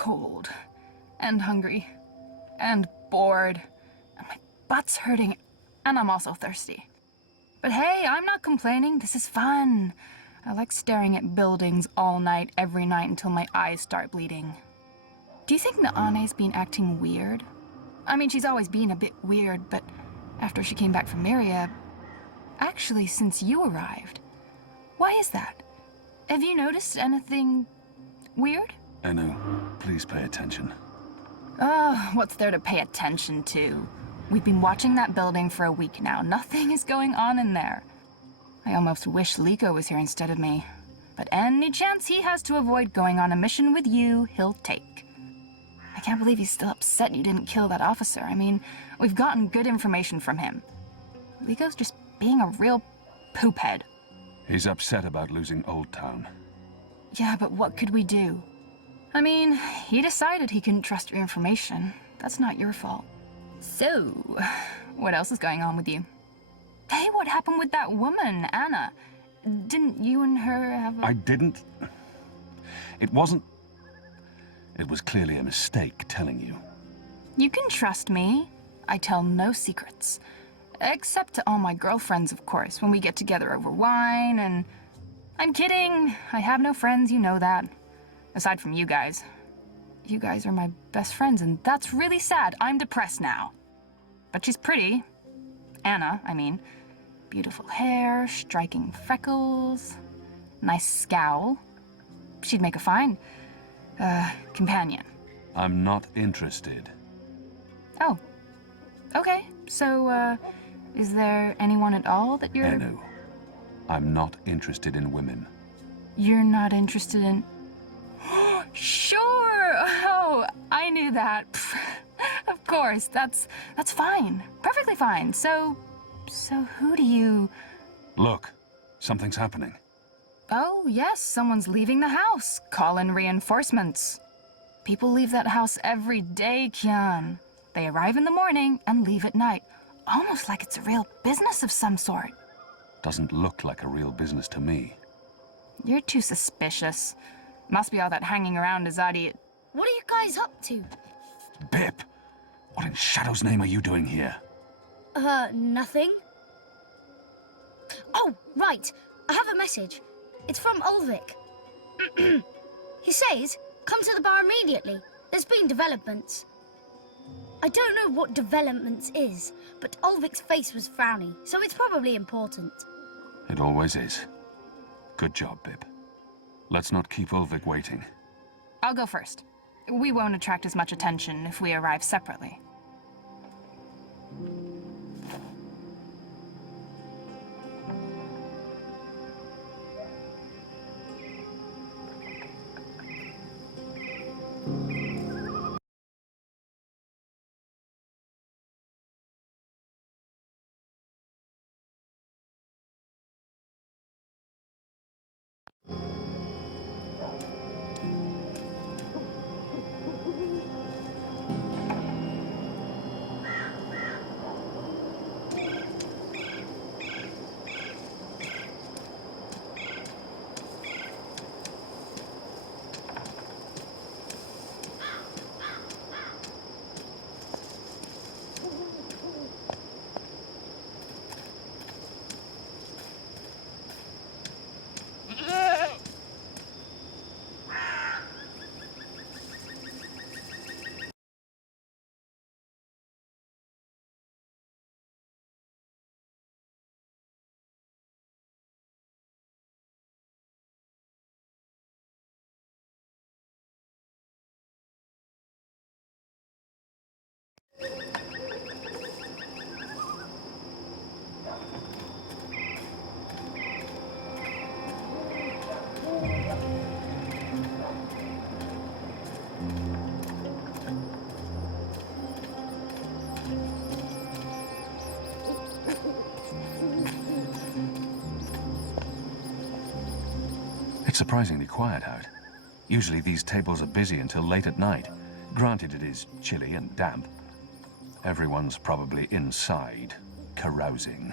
cold, and hungry, and bored, and my butt's hurting, and I'm also thirsty. But hey, I'm not complaining, this is fun. I like staring at buildings all night, every night, until my eyes start bleeding. Do you think Naane's been acting weird? I mean, she's always been a bit weird, but after she came back from Myria... Actually, since you arrived. Why is that? Have you noticed anything... weird? Anu, please pay attention. Oh, what's there to pay attention to? We've been watching that building for a week now. Nothing is going on in there. I almost wish Liko was here instead of me. But any chance he has to avoid going on a mission with you, he'll take. I can't believe he's still upset you didn't kill that officer. I mean, we've gotten good information from him. Liko's just being a real poophead. He's upset about losing Old Town. Yeah, but what could we do? I mean, he decided he couldn't trust your information. That's not your fault. So, what else is going on with you? Hey, what happened with that woman, Anna? Didn't you and her have a... I didn't... It wasn't... It was clearly a mistake telling you. You can trust me. I tell no secrets. Except to all my girlfriends, of course, when we get together over wine and... I'm kidding. I have no friends, you know that. Aside from you guys. You guys are my best friends, and that's really sad. I'm depressed now. But she's pretty. Anna, I mean. Beautiful hair, striking freckles, nice scowl. She'd make a fine, companion. I'm not interested. Oh. Okay, so, is there anyone at all that you're... Anu, I'm not interested in women. You're not interested in... Sure! Oh, I knew that. Of course, that's fine. Perfectly fine. So who do you... Look, something's happening. Oh, yes, someone's leaving the house. Call in reinforcements. People leave that house every day, Kian. They arrive in the morning and leave at night. Almost like it's a real business of some sort. Doesn't look like a real business to me. You're too suspicious. Must be all that hanging around Azadi. What are you guys up to? Bip! What in Shadow's name are you doing here? Nothing. Oh, right. I have a message. It's from Ulvik. He says, come to the bar immediately. There's been developments. I don't know what developments is, but Ulvik's face was frowny, so it's probably important. It always is. Good job, Bip. Let's not keep Ulvik waiting. I'll go first. We won't attract as much attention if we arrive separately. It's surprisingly quiet out. Usually these tables are busy until late at night. Granted, it is chilly and damp. Everyone's probably inside, carousing.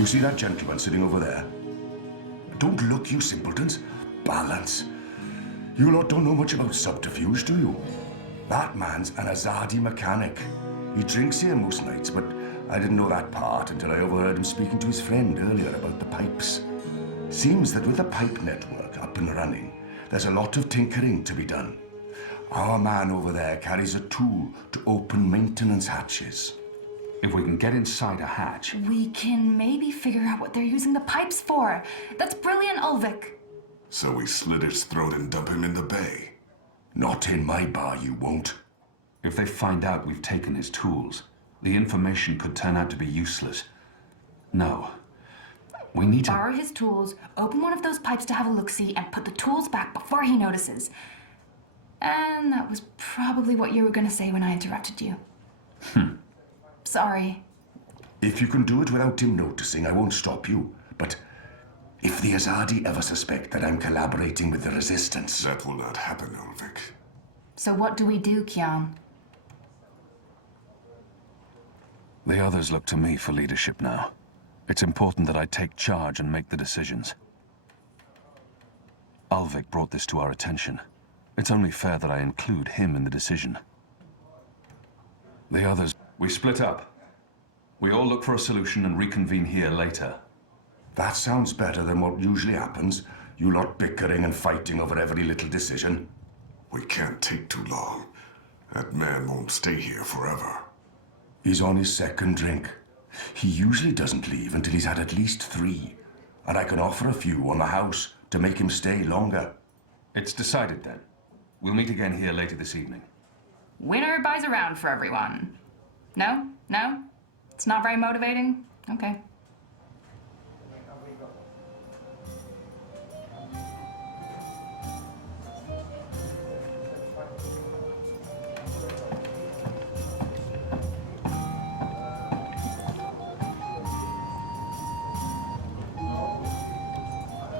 You see that gentleman sitting over there? Don't look, you simpletons. Balance. You lot don't know much about subterfuge, do you? That man's an Azadi mechanic. He drinks here most nights, but I didn't know that part until I overheard him speaking to his friend earlier about the pipes. Seems that with the pipe network up and running, there's a lot of tinkering to be done. Our man over there carries a tool to open maintenance hatches. If we can get inside a hatch... We can maybe figure out what they're using the pipes for. That's brilliant, Ulvik. So we slit his throat and dump him in the bay. Not in my bar, you won't. If they find out we've taken his tools, the information could turn out to be useless. No. We need to... Borrow his tools, open one of those pipes to have a look-see, and put the tools back before he notices. And that was probably what you were going to say when I interrupted you. Sorry. If you can do it without him noticing, I won't stop you. But if the Azadi ever suspect that I'm collaborating with the Resistance... That will not happen, Ulvik. So what do we do, Kian? The others look to me for leadership now. It's important that I take charge and make the decisions. Ulvik brought this to our attention. It's only fair that I include him in the decision. The others... We split up. We all look for a solution and reconvene here later. That sounds better than what usually happens. You lot bickering and fighting over every little decision. We can't take too long. That man won't stay here forever. He's on his second drink. He usually doesn't leave until he's had at least 3. And I can offer a few on the house to make him stay longer. It's decided then. We'll meet again here later this evening. Winner buys a round for everyone. No? No? It's not very motivating? Okay.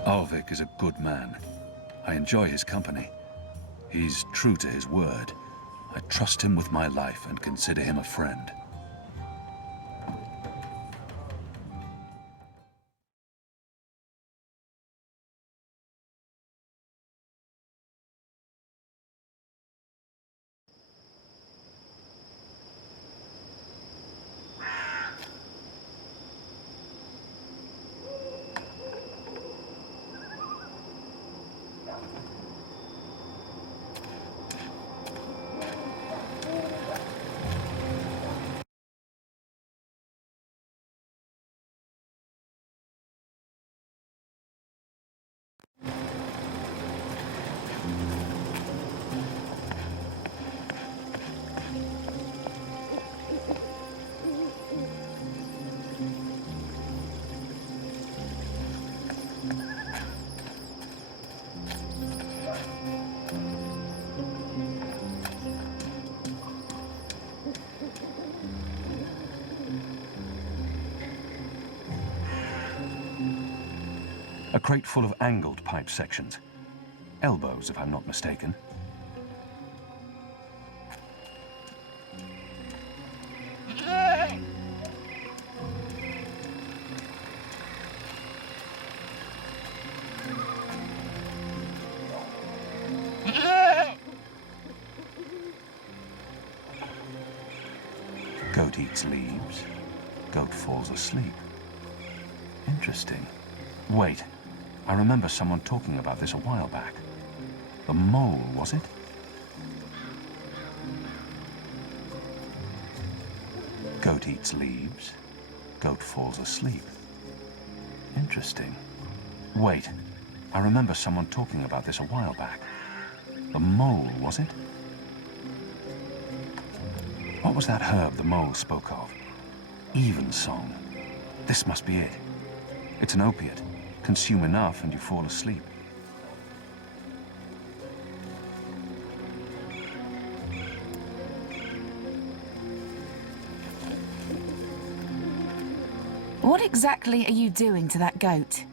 Ulvik is a good man. I enjoy his company. He's true to his word. I trust him with my life and consider him a friend. A crate full of angled pipe sections. Elbows, if I'm not mistaken. Goat eats leaves. Goat falls asleep. Interesting. Wait. I remember someone talking about this a while back. The mole, was it? Goat eats leaves. Goat falls asleep. Interesting. Wait. I remember someone talking about this a while back. The mole, was it? What was that herb the mole spoke of? Evensong. This must be it. It's an opiate. Consume enough and you fall asleep. What exactly are you doing to that goat?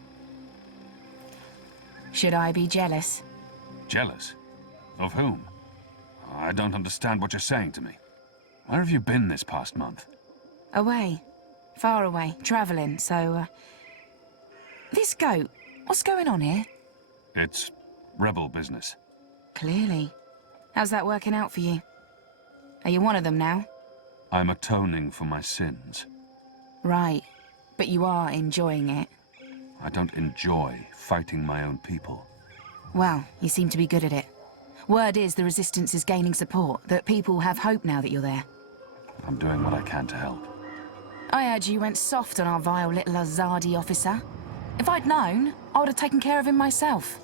Should I be jealous? Jealous? Of whom? I don't understand what you're saying to me. Where have you been this past month? Away. far away, travelling, so, This goat, what's going on here? It's rebel business. Clearly. How's that working out for you? Are you one of them now? I'm atoning for my sins. Right, but you are enjoying it. I don't enjoy fighting my own people. Well, you seem to be good at it. Word is the Resistance is gaining support, that people have hope now that you're there. I'm doing what I can to help. I heard you went soft on our vile little Azadi officer. If I'd known, I would have taken care of him myself.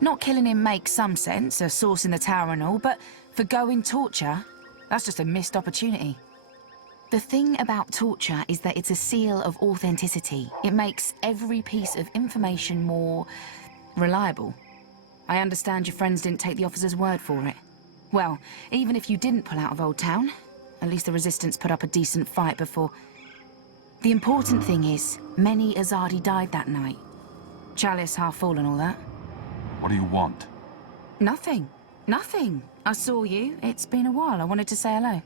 Not killing him makes some sense, a source in the tower and all, but forgoing torture, that's just a missed opportunity. The thing about torture is that it's a seal of authenticity. It makes every piece of information more reliable. I understand your friends didn't take the officer's word for it. Well, even if you didn't pull out of Old Town, at least the Resistance put up a decent fight before. The important thing is, many Azadi died that night. Chalice half full and all that. What do you want? Nothing. Nothing. I saw you. It's been a while. I wanted to say hello.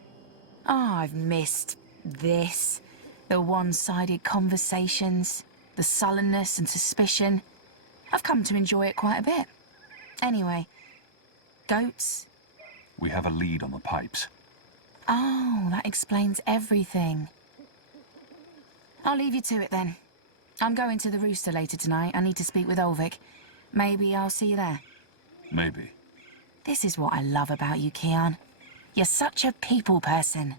Oh, I've missed this. The one-sided conversations, the sullenness and suspicion. I've come to enjoy it quite a bit. Anyway, goats? We have a lead on the pipes. Oh, that explains everything. I'll leave you to it then. I'm going to the Rooster later tonight. I need to speak with Ulvik. Maybe I'll see you there. Maybe. This is what I love about you, Kian. You're such a people person.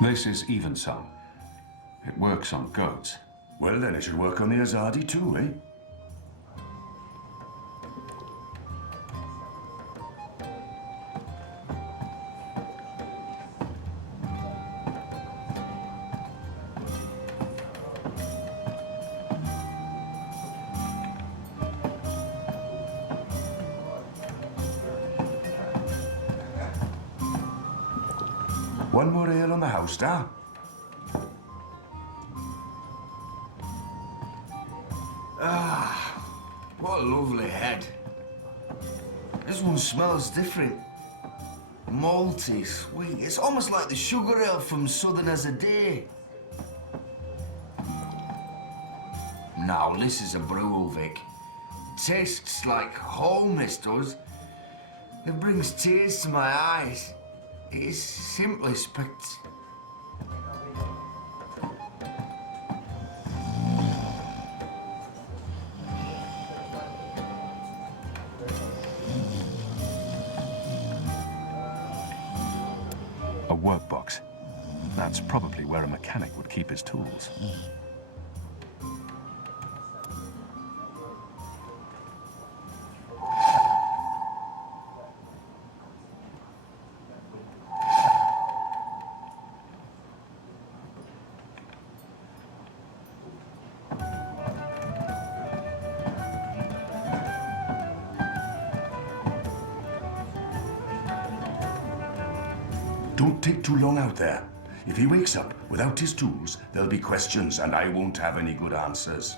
This is Evensong. It works on goats. Well, then it should work on the Azadi too, eh? One more ale on the house, da? What a lovely head. This one smells different. Malty, sweet. It's almost like the sugar ale from Southern as a Day. Now, this is a brew, Vic. Tastes like home, this does. It brings tears to my eyes. It is simply A workbox. That's probably where a mechanic would keep his tools. Don't take too long out there. If he wakes up without his tools, there'll be questions and I won't have any good answers.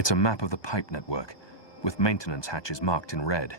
It's a map of the pipe network, with maintenance hatches marked in red.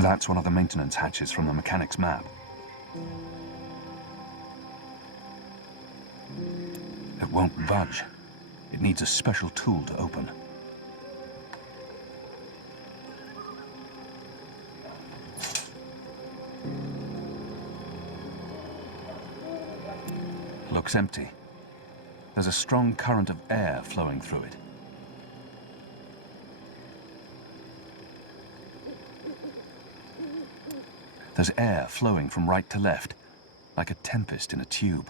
That's one of the maintenance hatches from the mechanic's map. It won't budge. It needs a special tool to open. Looks empty. There's a strong current of air flowing through it. There's air flowing from right to left, like a tempest in a tube.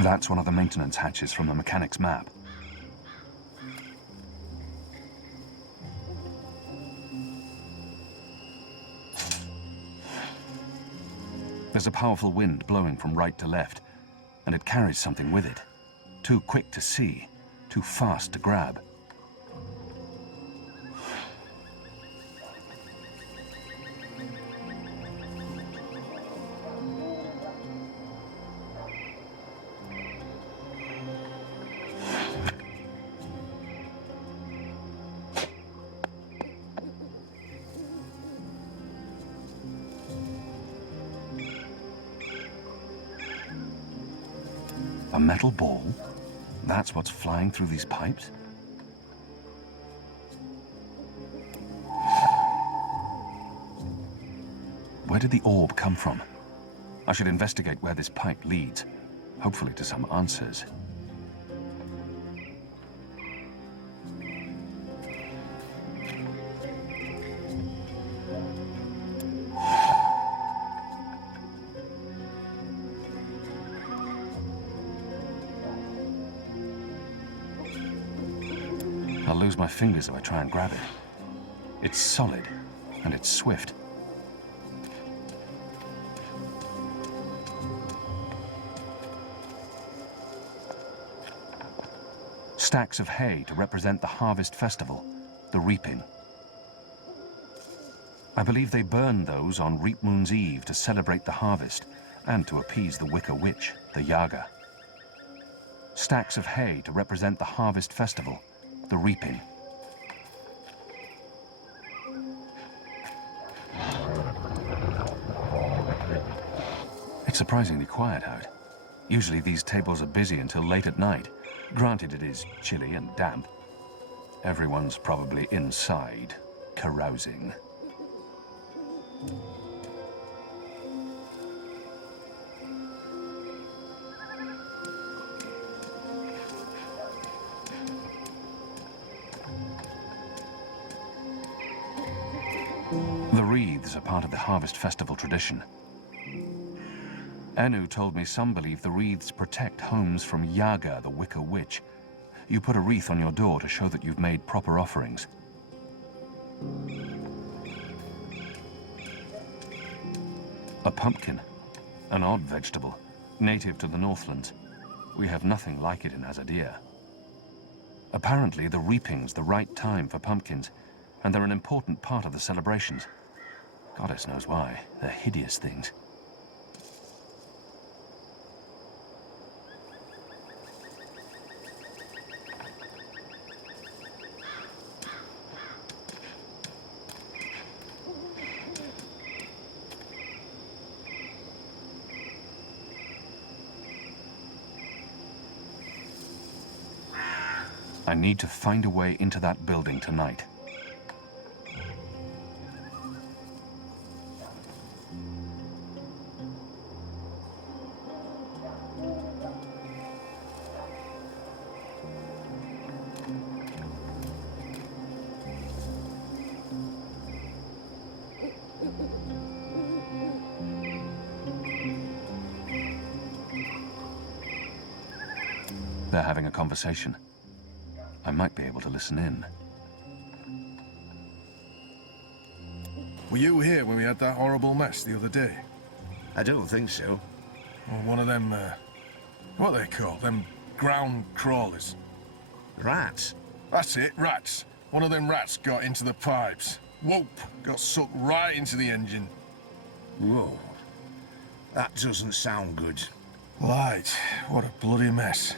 That's one of the maintenance hatches from the mechanic's map. There's a powerful wind blowing from right to left, and it carries something with it. Too quick to see, too fast to grab. A metal ball? That's what's flying through these pipes? Where did the orb come from? I should investigate where this pipe leads, hopefully to some answers. I'll lose my fingers if I try and grab it. It's solid, and it's swift. Stacks of hay to represent the harvest festival, the reaping. I believe they burn those on Reap Moon's Eve to celebrate the harvest and to appease the Wicker Witch, the Yaga. Stacks of hay to represent the harvest festival, the reaping. It's surprisingly quiet out. Usually these tables are busy until late at night. Granted, it is chilly and damp. Everyone's probably inside, carousing. The wreaths are part of the harvest festival tradition. Enu told me some believe the wreaths protect homes from Yaga, the Wicker Witch. You put a wreath on your door to show that you've made proper offerings. A pumpkin, an odd vegetable, native to the Northlands. We have nothing like it in Azadir. Apparently, the reaping's the right time for pumpkins, and they're an important part of the celebrations. Goddess knows why. They're hideous things. I need to find a way into that building tonight. They're having a conversation. I might be able to listen in. Were you here when we had that horrible mess the other day? I don't think so. Or one of them, what are they called? Them ground crawlers? Rats? That's it, rats. One of them rats got into the pipes. Whoop! Got sucked right into the engine. Whoa. That doesn't sound good. Light, what a bloody mess.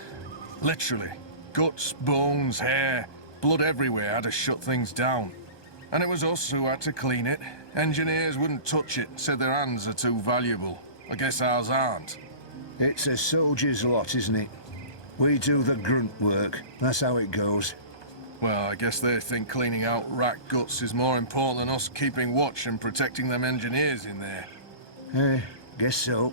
Literally. Guts, bones, hair, blood everywhere had to shut things down. And it was us who had to clean it. Engineers wouldn't touch it, said their hands are too valuable. I guess ours aren't. It's a soldier's lot, isn't it? We do the grunt work. That's how it goes. Well, I guess they think cleaning out rat guts is more important than us keeping watch and protecting them engineers in there. Guess so.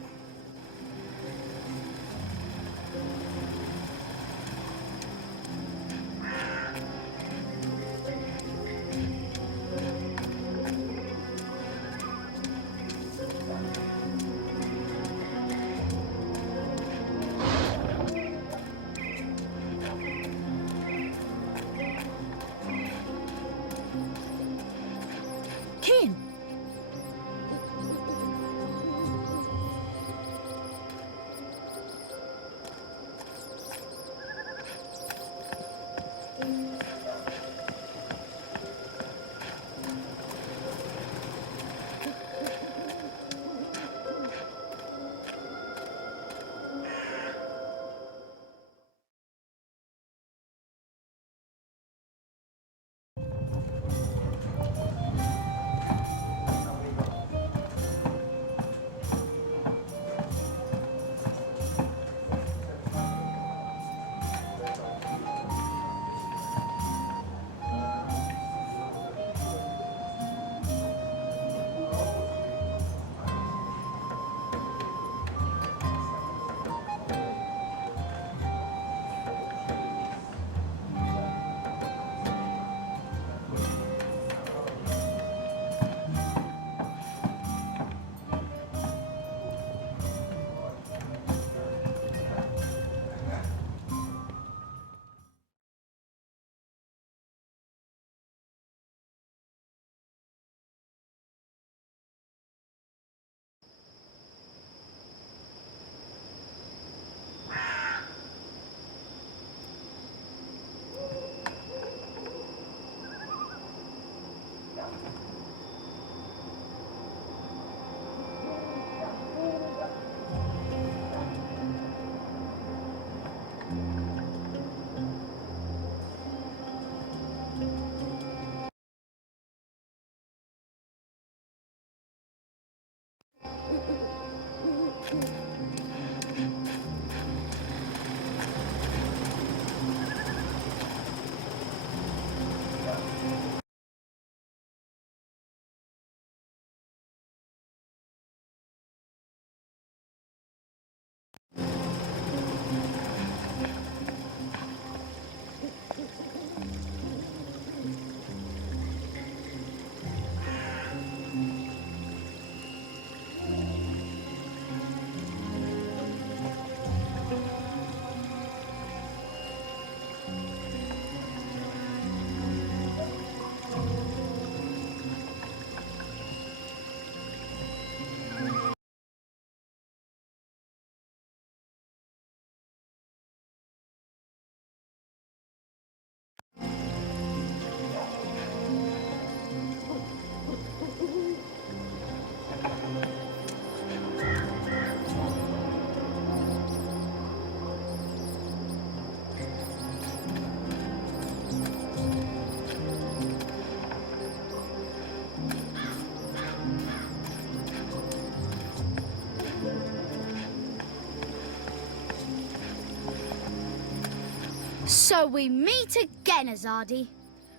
So we meet again, Azadi.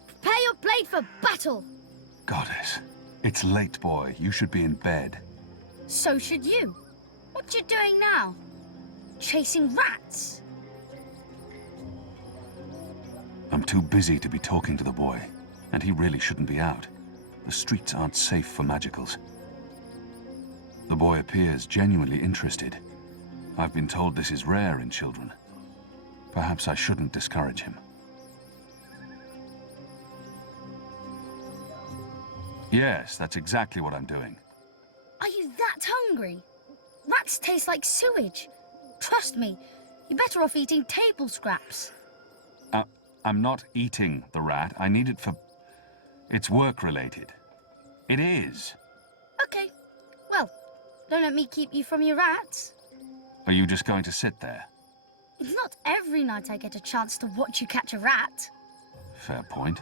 Prepare your blade for battle. Goddess, it's late, boy. You should be in bed. So should you. What you doing now? Chasing rats? I'm too busy to be talking to the boy, and he really shouldn't be out. The streets aren't safe for magicals. The boy appears genuinely interested. I've been told this is rare in children. Perhaps I shouldn't discourage him. Yes, that's exactly what I'm doing. Are you that hungry? Rats taste like sewage. Trust me, you're better off eating table scraps. I'm not eating the rat. I need it for... It's work-related. It is. Okay, well, don't let me keep you from your rats. Are you just going to sit there? It's not every night I get a chance to watch you catch a rat. Fair point.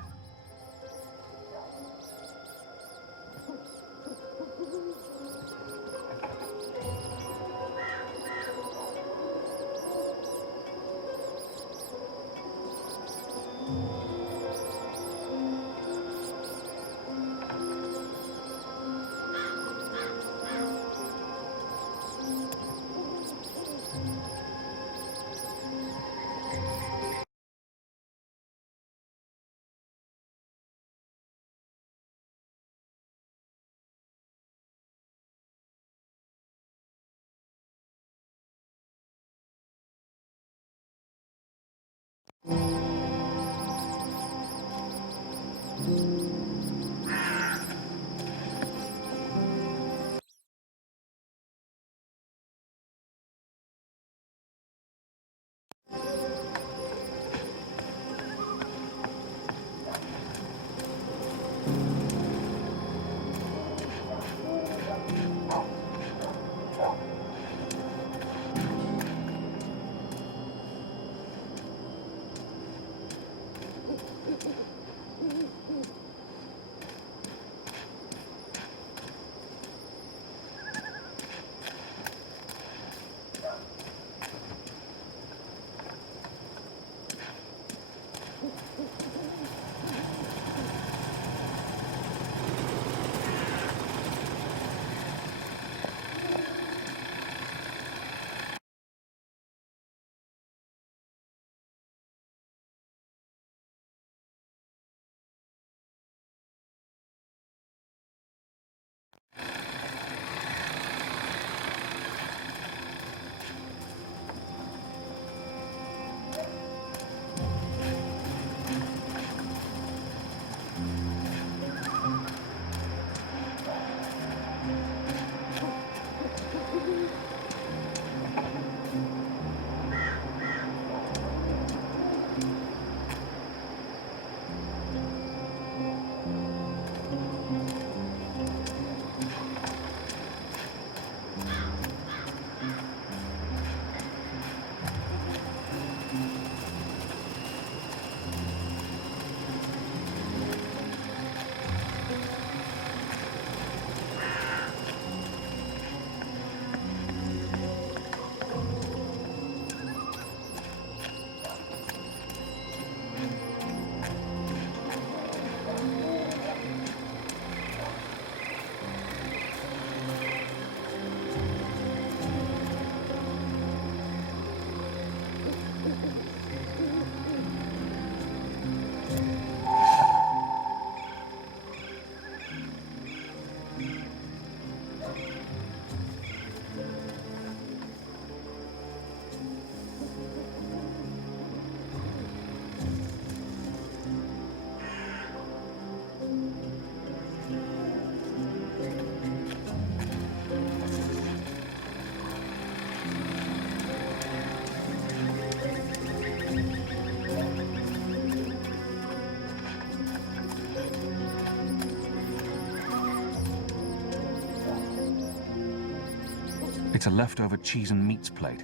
It's a leftover cheese and meats plate.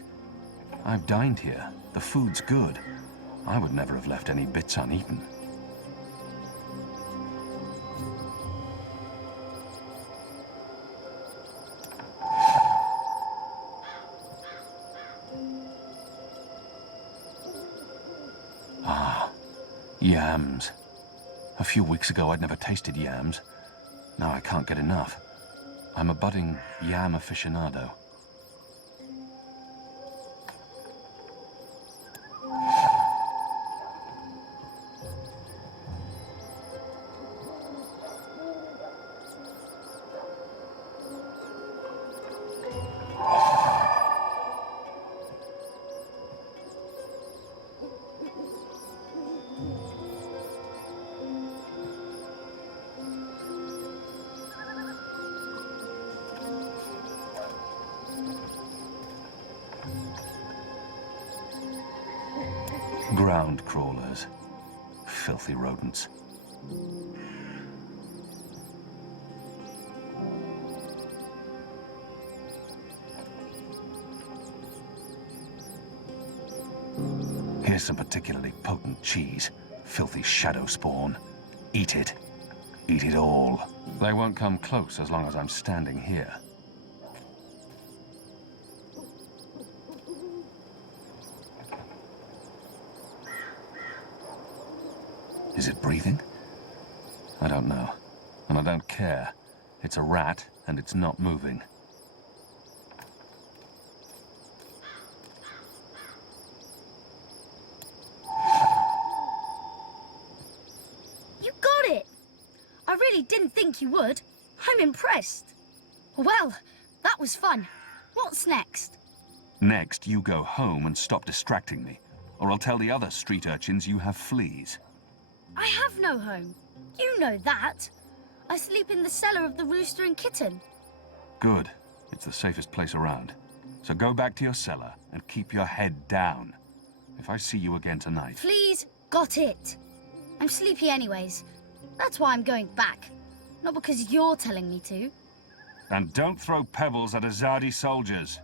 I've dined here. The food's good. I would never have left any bits uneaten. Yams. A few weeks ago, I'd never tasted yams. Now I can't get enough. I'm a budding yam aficionado. Ground crawlers. Filthy rodents. Here's some particularly potent cheese. Filthy shadow spawn. Eat it. Eat it all. They won't come close as long as I'm standing here. Is it breathing? I don't know. And I don't care. It's a rat, and it's not moving. You got it! I really didn't think you would. I'm impressed. Well, that was fun. What's next? Next, you go home and stop distracting me, or I'll tell the other street urchins you have fleas. I have no home. You know that. I sleep in the cellar of the Rooster and Kitten. Good. It's the safest place around. So go back to your cellar and keep your head down. If I see you again tonight... Please, got it. I'm sleepy anyways. That's why I'm going back. Not because you're telling me to. And don't throw pebbles at Azadi soldiers.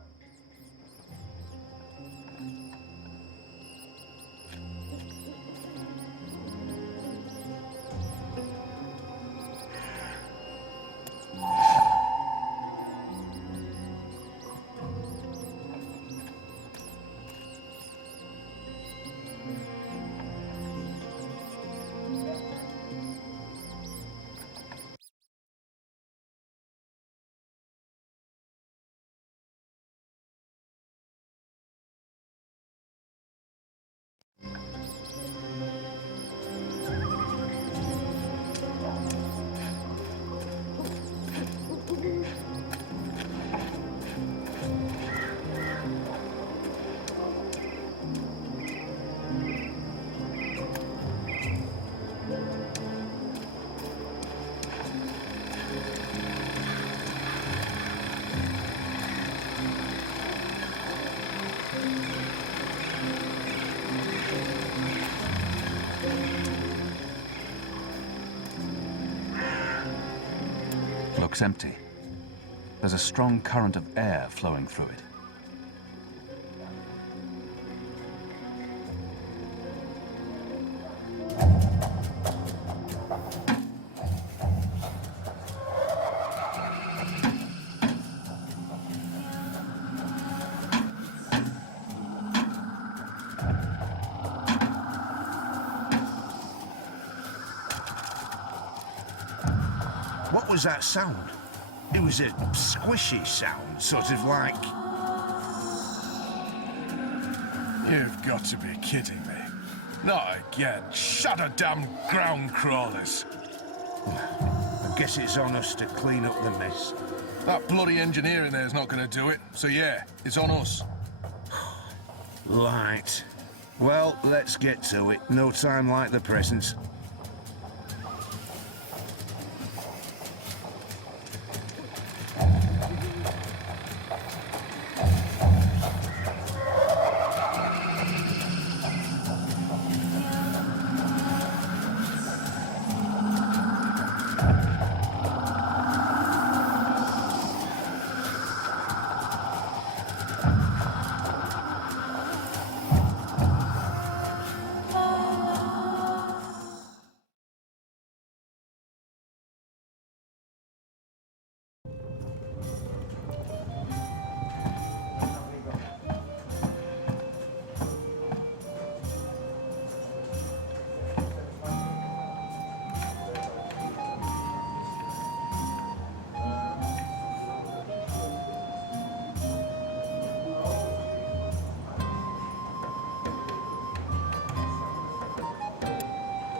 Looks empty. There's a strong current of air flowing through it. What was that sound? It was a squishy sound, sort of like... You've got to be kidding me. Not again. Shut a damn ground crawlers. I guess it's on us to clean up the mess. That bloody engineer in there's not going to do it. So yeah, it's on us. Right. Well, let's get to it. No time like the present.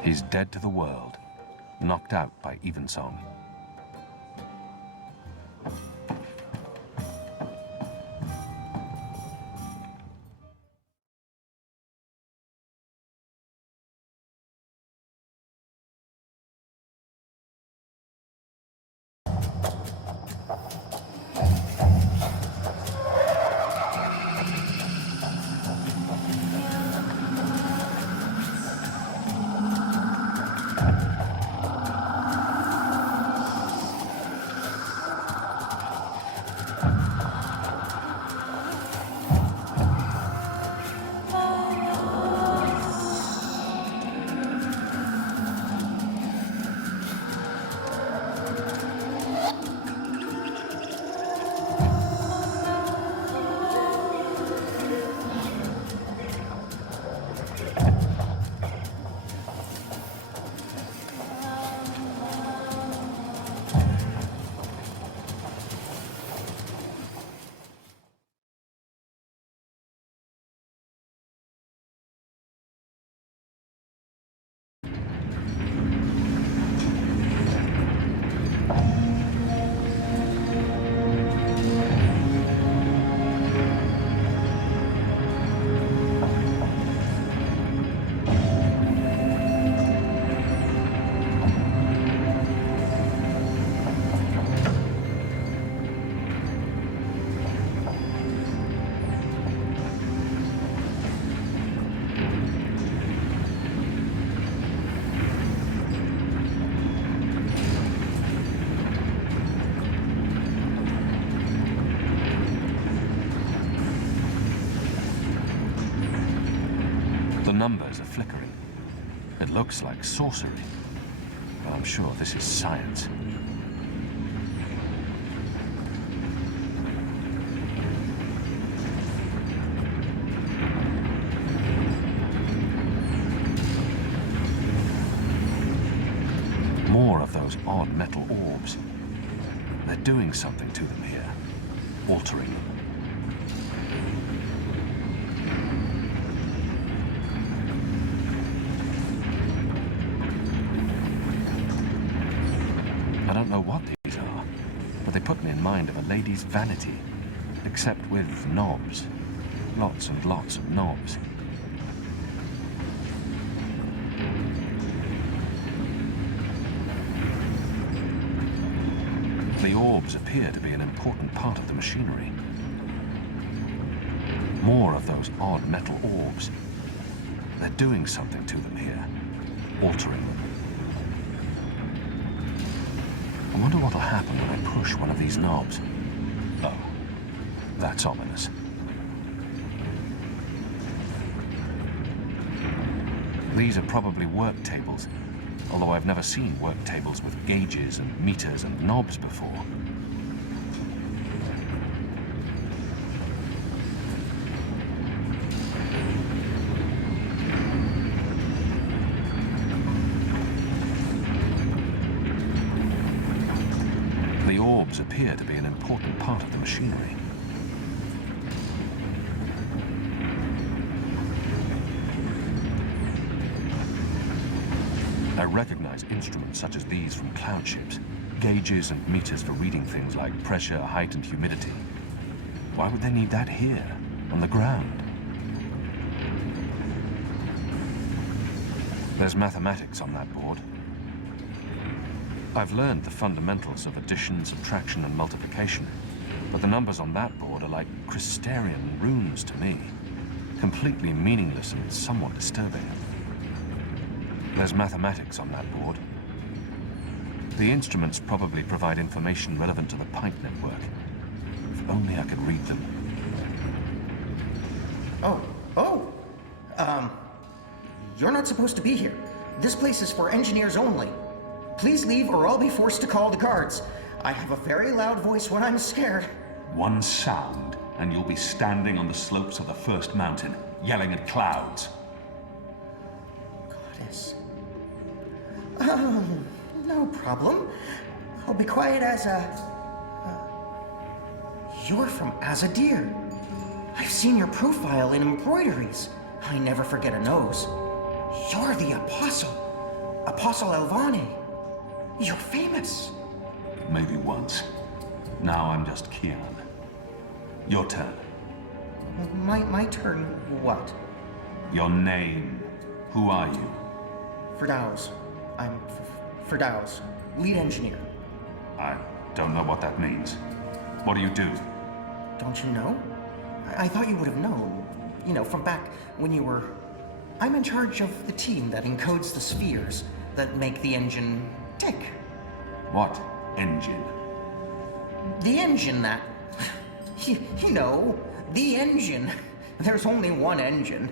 He's dead to the world, knocked out by Evensong. The numbers are flickering. It looks like sorcery, but I'm sure this is science. More of those odd metal orbs. They're doing something to them here, altering them. I don't know what these are, but they put me in mind of a lady's vanity, except with knobs. Lots and lots of knobs. The orbs appear to be an important part of the machinery. More of those odd metal orbs. They're doing something to them here, altering them. I wonder what'll happen when I push one of these knobs. Oh, that's ominous. These are probably work tables, although I've never seen work tables with gauges and meters and knobs before. The orbs appear to be an important part of the machinery. I recognize instruments such as these from cloud ships, gauges and meters for reading things like pressure, height, and humidity. Why would they need that here, on the ground? There's mathematics on that board. I've learned the fundamentals of addition, subtraction, and multiplication, but the numbers on that board are like Christerian runes to me, completely meaningless and somewhat disturbing. There's mathematics on that board. The instruments probably provide information relevant to the pipe network. If only I could read them. You're not supposed to be here. This place is for engineers only. Please leave or I'll be forced to call the guards. I have a very loud voice when I'm scared. One sound, and you'll be standing on the slopes of the first mountain, yelling at clouds. Goddess. No problem. I'll be quiet as a... You're from Azadir. I've seen your profile in embroideries. I never forget a nose. You're the apostle. Apostle Elvani. You're famous. Maybe once. Now I'm just Kian. Your turn. My turn, what? Your name. Who are you? Firdaus. I'm Firdaus, lead engineer. I don't know what that means. What do you do? Don't you know? I thought you would have known. You know, from back when you were... I'm in charge of the team that encodes the spheres that make the engine tick. What engine? The engine that... You know, the engine. There's only one engine.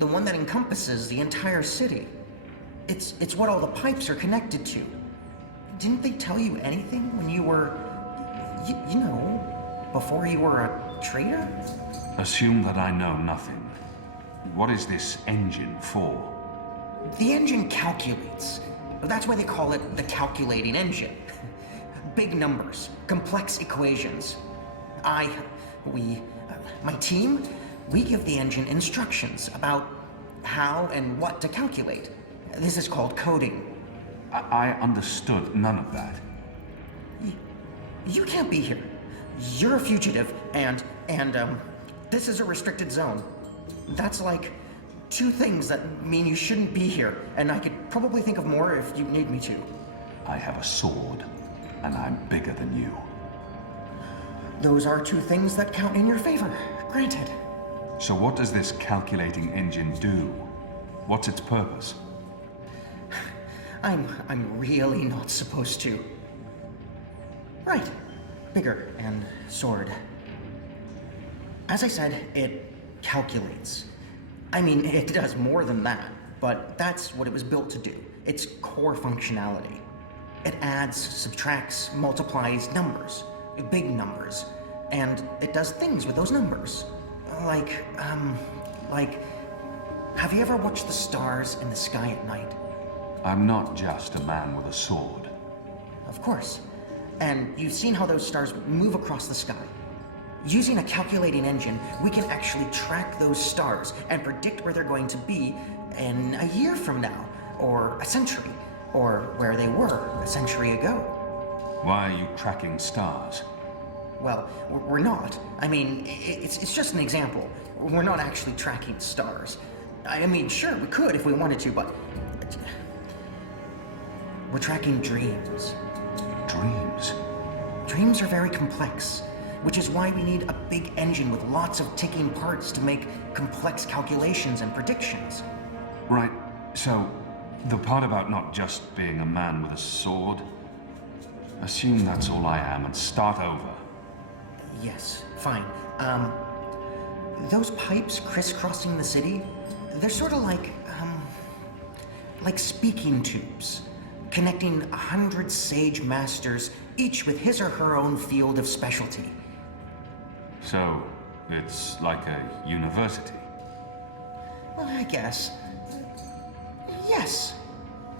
The one that encompasses the entire city. It's what all the pipes are connected to. Didn't they tell you anything when you were... you know, before you were a trader? Assume that I know nothing. What is this engine for? The engine calculates. That's why they call it the calculating engine. Big numbers, complex equations. My team, we give the engine instructions about how and what to calculate. This is called coding. I understood none of that. You can't be here. You're a fugitive, and this is a restricted zone. That's like 2 things that mean you shouldn't be here, and I could probably think of more if you need me to. I have a sword, and I'm bigger than you. Those are 2 things that count in your favor, granted. So what does this calculating engine do? What's its purpose? I'm really not supposed to. Right. Bigger and sword. As I said, it calculates. I mean, it does more than that, but that's what it was built to do. Its core functionality. It adds, subtracts, multiplies numbers. Big numbers. And it does things with those numbers. Like, have you ever watched the stars in the sky at night? I'm not just a man with a sword. Of course. And you've seen how those stars move across the sky. Using a calculating engine, we can actually track those stars and predict where they're going to be in a year from now, or a century, or where they were a century ago. Why are you tracking stars? Well, we're not. I mean, it's just an example. We're not actually tracking stars. I mean, sure, we could if we wanted to, but... we're tracking dreams. Dreams? Dreams are very complex, which is why we need a big engine with lots of ticking parts to make complex calculations and predictions. Right, so the part about not just being a man with a sword, assume that's all I am and start over. Yes, fine. Those pipes crisscrossing the city, they're sort of like speaking tubes, connecting 100 sage masters, each with his or her own field of specialty. So, it's like a university? Well, I guess. Yes.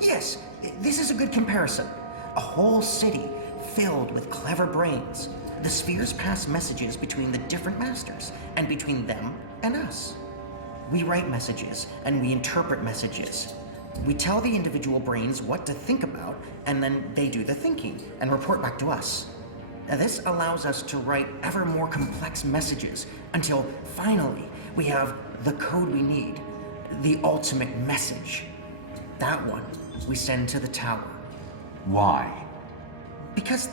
Yes, this is a good comparison. A whole city filled with clever brains. The spheres pass messages between the different masters, and between them and us. We write messages, and we interpret messages. We tell the individual brains what to think about, and then they do the thinking, and report back to us. Now, this allows us to write ever more complex messages, until finally we have the code we need, the ultimate message. That one we send to the tower. Why? Because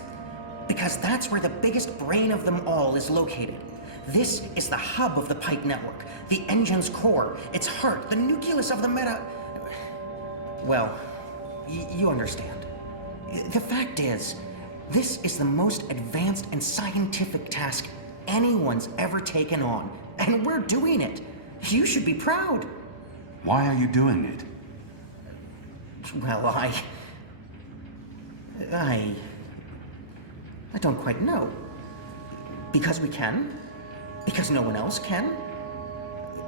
that's where the biggest brain of them all is located. This is the hub of the pipe network, the engine's core, its heart, the nucleus of the meta... Well, you understand. The fact is, this is the most advanced and scientific task anyone's ever taken on, and we're doing it. You should be proud. Why are you doing it? Well, I don't quite know. Because we can? Because no one else can?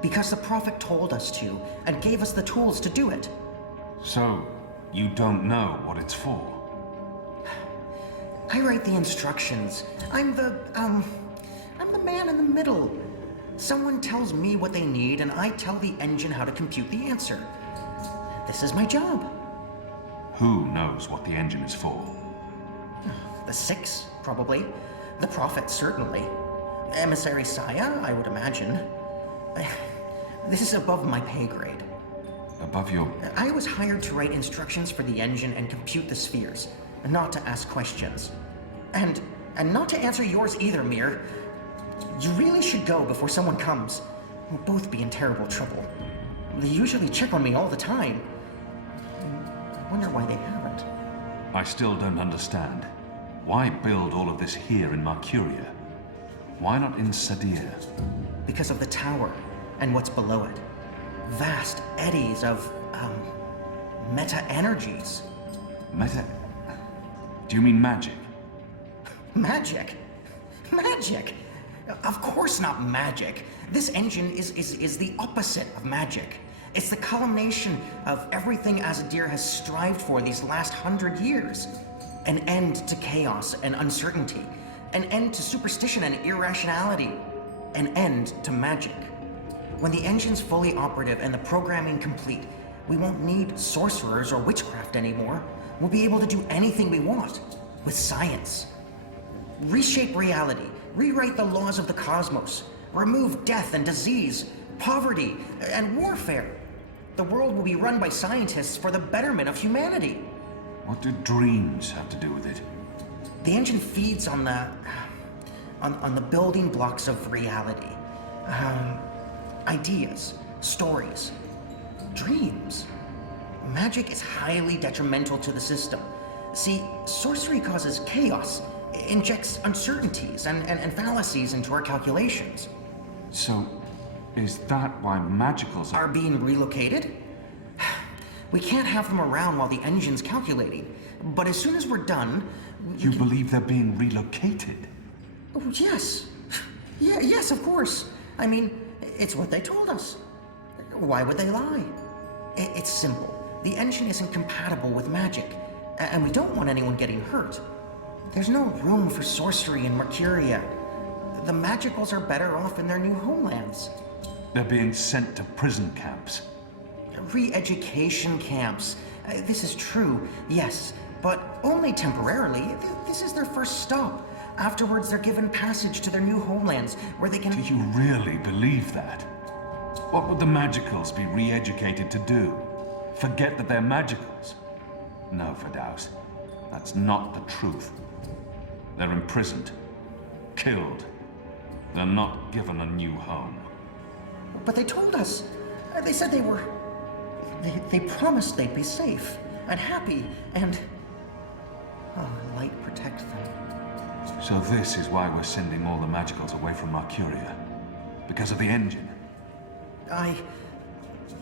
Because the Prophet told us to, and gave us the tools to do it. So, you don't know what it's for? I write the instructions. I'm the man in the middle. Someone tells me what they need, and I tell the engine how to compute the answer. This is my job. Who knows what the engine is for? The Six, probably. The Prophet, certainly. Emissary Saya, I would imagine. This is above my pay grade. Above your... I was hired to write instructions for the engine and compute the spheres, not to ask questions. And not to answer yours either, Mir. You really should go before someone comes. We'll both be in terrible trouble. They usually check on me all the time. I wonder why they haven't. I still don't understand. Why build all of this here in Mercuria? Why not in Sadir? Because of the tower and what's below it. Vast eddies of, meta-energies. Meta... Do you mean magic? Magic? Magic? Of course not magic. This engine is the opposite of magic. It's the culmination of everything Azadir has strived for these last 100 years. An end to chaos and uncertainty. An end to superstition and irrationality. An end to magic. When the engine's fully operative and the programming complete, we won't need sorcerers or witchcraft anymore. We'll be able to do anything we want. With science. Reshape reality. Rewrite the laws of the cosmos. Remove death and disease, poverty, and warfare. The world will be run by scientists for the betterment of humanity. What do dreams have to do with it? The engine feeds on the building blocks of reality. Ideas, stories, dreams. Magic is highly detrimental to the system. See, sorcery causes chaos, injects uncertainties and fallacies into our calculations. So, is that why magicals Are being relocated? We can't have them around while the engine's calculating. But as soon as we're done... You believe they're being relocated? Oh, yes. Yeah, yes, of course. I mean, it's what they told us. Why would they lie? It's simple. The engine isn't compatible with magic, and we don't want anyone getting hurt. There's no room for sorcery in Mercuria. The magicals are better off in their new homelands. They're being sent to prison camps. Re-education camps. This is true, yes, but only temporarily. This is their first stop. Afterwards, they're given passage to their new homelands, where they can... Do you really believe that? What would the magicals be re-educated to do? Forget that they're magicals? No, Firdaus. That's not the truth. They're imprisoned. Killed. They're not given a new home. But they told us. They said they were... They promised they'd be safe and happy and... Oh, light protect them. So this is why we're sending all the magicals away from Mercuria? Because of the engine?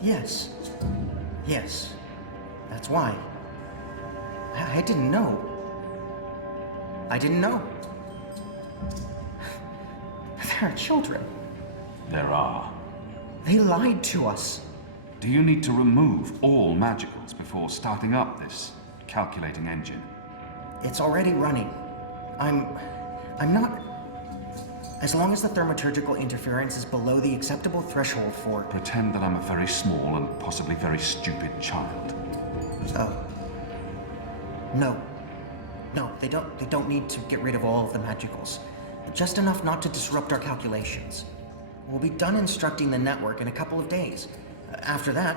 Yes. Yes. That's why. I didn't know. I didn't know. There are children. There are. They lied to us. Do you need to remove all magicals before starting up this calculating engine? It's already running. I'm not... As long as the thaumaturgical interference is below the acceptable threshold for... Pretend that I'm a very small and possibly very stupid child. Oh. No. No, they don't need to get rid of all of the magicals. Just enough not to disrupt our calculations. We'll be done instructing the network in a couple of days. After that,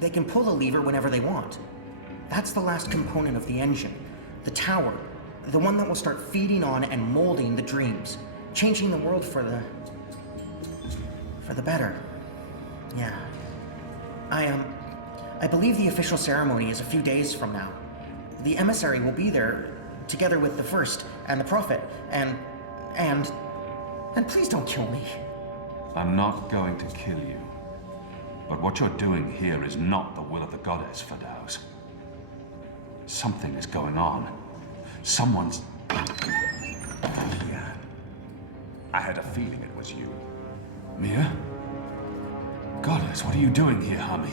they can pull the lever whenever they want. That's the last component of the engine. The tower. The one that will start feeding on and molding the dreams. Changing the world for the better. Yeah. I believe the official ceremony is a few days from now. The emissary will be there, together with the First and the Prophet, and please don't kill me. I'm not going to kill you. But what you're doing here is not the will of the goddess, Firdaus. Something is going on. Someone's... Yeah. I had a feeling it was you. Mia? Goddess, what are you doing here, Hami?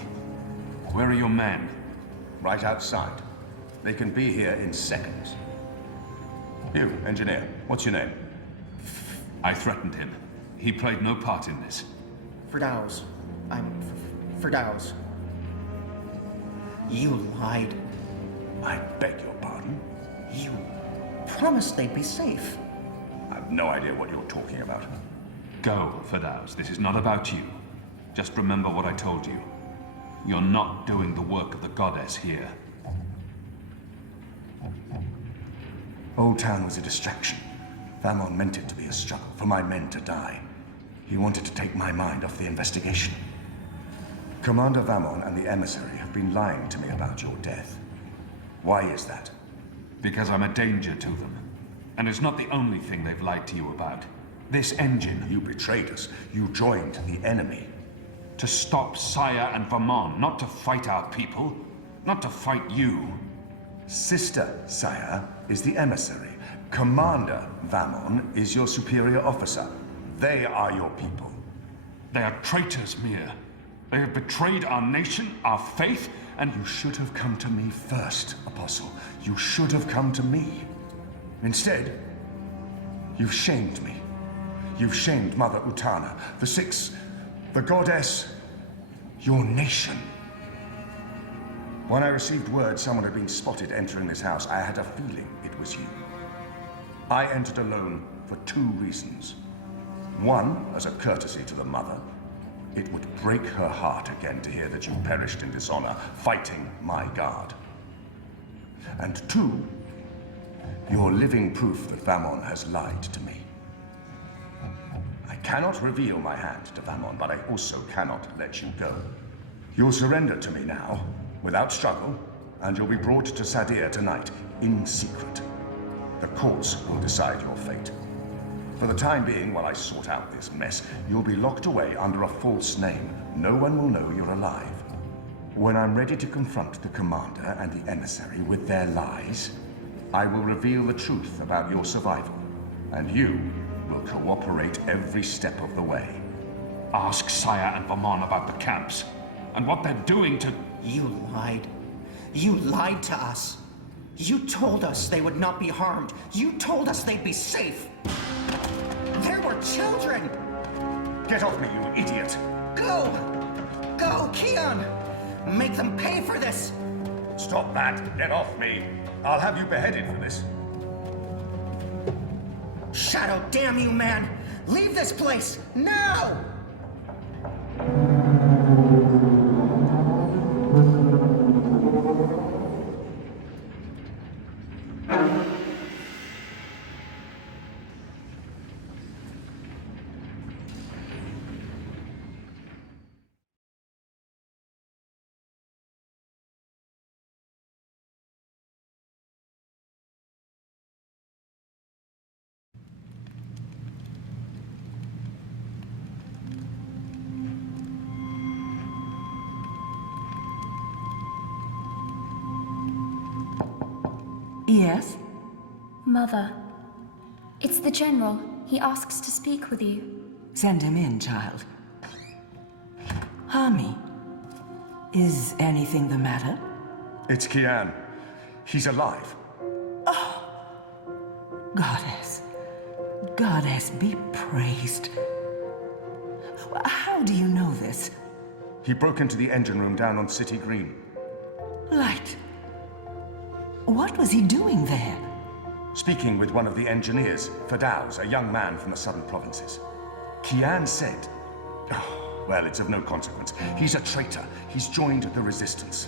Where are your men? Right outside. They can be here in seconds. You, engineer, what's your name? I threatened him. He played no part in this. Firdaus. I'm Firdaus. You lied. I beg your pardon? You promised they'd be safe. I've no idea what you're talking about. Go, Firdaus. This is not about you. Just remember what I told you. You're not doing the work of the goddess here. Old Town was a distraction. Vamon meant it to be a struggle, for my men to die. He wanted to take my mind off the investigation. Commander Vamon and the emissary have been lying to me about your death. Why is that? Because I'm a danger to them. And it's not the only thing they've lied to you about. This engine. You betrayed us. You joined the enemy. To stop Saya and Vamon, not to fight our people. Not to fight you. Sister Saya is the emissary. Commander Vamon is your superior officer. They are your people. They are traitors, Mir. They have betrayed our nation, our faith, and you should have come to me first, Apostle. You should have come to me. Instead, you've shamed me. You've shamed Mother Utana, the Six, the goddess, your nation. When I received word someone had been spotted entering this house, I had a feeling it was you. I entered alone for 2 reasons. One, as a courtesy to the Mother. It would break her heart again to hear that you perished in dishonor, fighting my guard. And 2, you're living proof that Vamon has lied to me. I cannot reveal my hand to Vamon, but I also cannot let you go. You'll surrender to me now, without struggle, and you'll be brought to Sadir tonight, in secret. The courts will decide your fate. For the time being, while I sort out this mess, you'll be locked away under a false name. No one will know you're alive. When I'm ready to confront the commander and the emissary with their lies, I will reveal the truth about your survival, and you will cooperate every step of the way. Ask Saya and Vamon about the camps, and what they're doing to... You lied. You lied to us. You told us they would not be harmed. You told us they'd be safe. There were children! Get off me, you idiot! Go! Go, Kian! Make them pay for this! Stop that! Get off me! I'll have you beheaded for this. Shadow, damn you, man! Leave this place, now! Yes? Mother, it's the General. He asks to speak with you. Send him in, child. Hami, is anything the matter? It's Kian. He's alive. Goddess. Goddess be praised. How do you know this? He broke into the engine room down on City Green. Light. What was he doing there? Speaking with one of the engineers, Firdaus, a young man from the southern provinces. Kian said... Oh, well, it's of no consequence. He's a traitor. He's joined the resistance.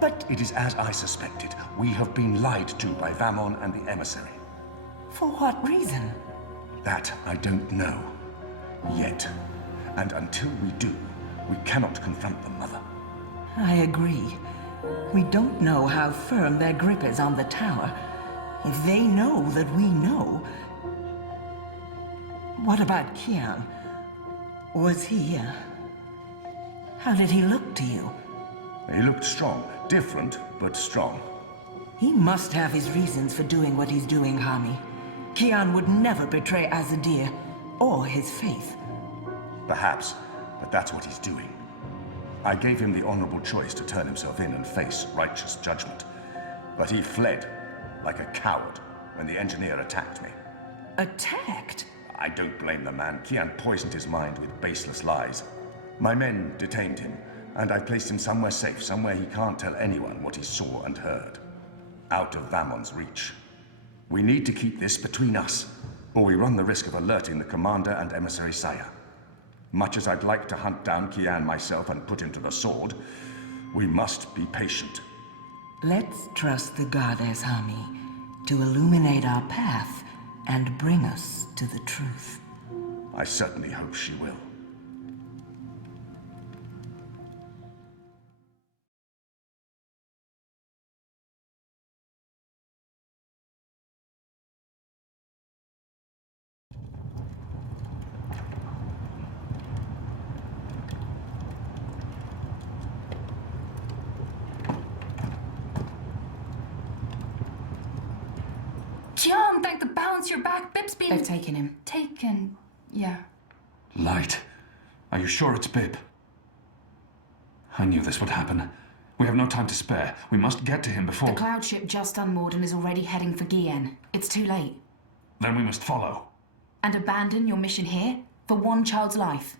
But it is as I suspected. We have been lied to by Vamon and the emissary. For what reason? That I don't know. Yet. And until we do, we cannot confront the Mother. I agree. We don't know how firm their grip is on the tower. If they know that we know... What about Kian? Was he, How did he look to you? He looked strong. Different, but strong. He must have his reasons for doing what he's doing, Hami. Kian would never betray Azadir, or his faith. Perhaps, but that's what he's doing. I gave him the honorable choice to turn himself in and face righteous judgment. But he fled, like a coward, when the engineer attacked me. Attacked? I don't blame the man. Kian poisoned his mind with baseless lies. My men detained him, and I placed him somewhere safe, somewhere he can't tell anyone what he saw and heard. out of Vamon's reach. We need to keep this between us, or we run the risk of alerting the commander and emissary Saya. Much as I'd like to hunt down Kian myself and put him to the sword, we must be patient. Let's trust the goddess Hami to illuminate our path and bring us to the truth. I certainly hope she will. John, thank the balance your back. Bib's been... They've taken him. Taken, yeah. Light. Are you sure it's Bib? I knew this would happen. We have no time to spare. We must get to him before... The cloud ship just unmoored and is already heading for Gien. It's too late. Then we must follow. And abandon your mission here for one child's life.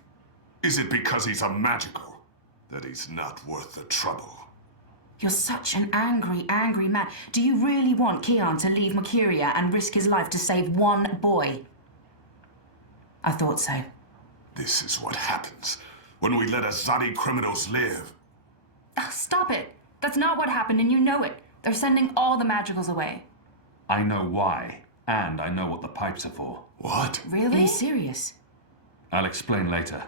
Is it because he's a magical that he's not worth the trouble? You're such an angry, angry man. Do you really want Kian to leave Mercuria and risk his life to save one boy? I thought so. This is what happens when we let Azadi criminals live. Stop it. That's not what happened, and you know it. They're sending all the magicals away. I know why, and I know what the pipes are for. What? Really? Are you serious? I'll explain later.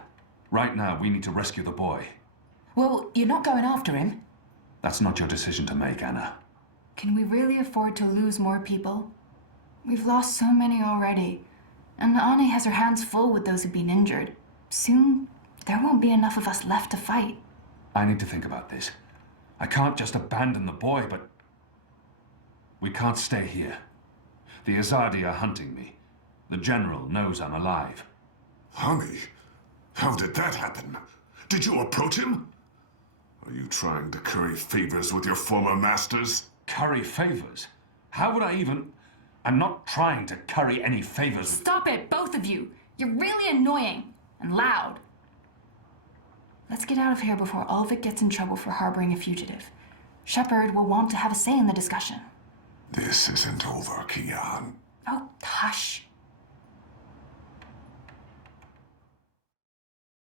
Right now, we need to rescue the boy. Well, you're not going after him. That's not your decision to make, Anna. Can we really afford to lose more people? We've lost so many already, and Ani has her hands full with those who've been injured. Soon, there won't be enough of us left to fight. I need to think about this. I can't just abandon the boy, but... We can't stay here. The Azadi are hunting me. The General knows I'm alive. Honey, how did that happen? Did you approach him? Are you trying to curry favors with your former masters? Curry favors? How would I even... I'm not trying to curry any favors. Stop it, both of you. You're really annoying and loud. Let's get out of here before Ulvik gets in trouble for harboring a fugitive. Shepard will want to have a say in the discussion. This isn't over, Kian. Oh, hush.